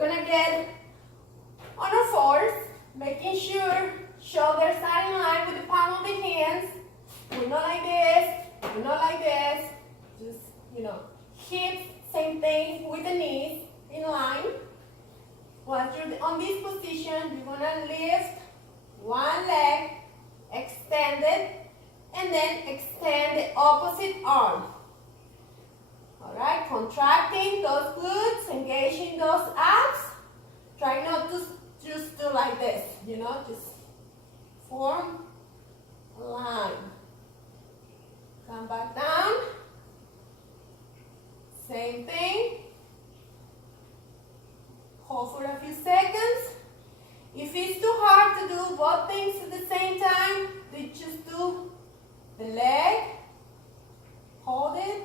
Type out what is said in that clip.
gonna get on our fours, making sure shoulders are in line with the palm of the hands. We're not like this, we're not like this. Just, hips, same thing with the knees in line. Once you're on this position, you're gonna lift one leg, extend it, and then extend the opposite arm. All right, contracting those glutes, engaging those abs. Try not to just do like this, just form a line. Come back down. Same thing. Hold for a few seconds. If it's too hard to do both things at the same time, then just do the leg, hold it,